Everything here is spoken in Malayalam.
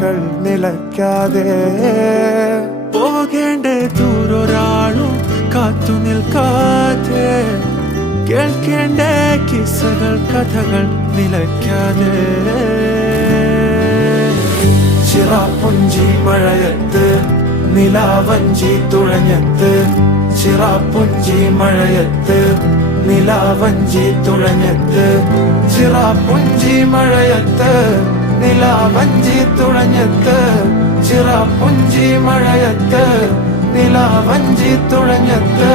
കഥകൾ നിലയ്ക്കാതെ പോകേണ്ട ദൂരൊരാളും കാത്തു നിൽക്കാതെ കേൾക്കേണ്ട കിസ്സകൾ കഥകൾ നിലയ്ക്കാതെ ചിറാപ്പുഞ്ചി മഴയത്ത് നിലാവഞ്ചി തുഴഞ്ഞത്ത് ചിറാപ്പുഞ്ചി മഴയത്ത് നിലാവഞ്ചി തുഴഞ്ഞത്ത് ചിറാപ്പുഞ്ചി മഴയത്ത് നിലാവഞ്ചി തുഴഞ്ഞത്ത് ചിറാപ്പുഞ്ചി മഴയത്ത് നിലാവഞ്ചി തുഴഞ്ഞത്ത്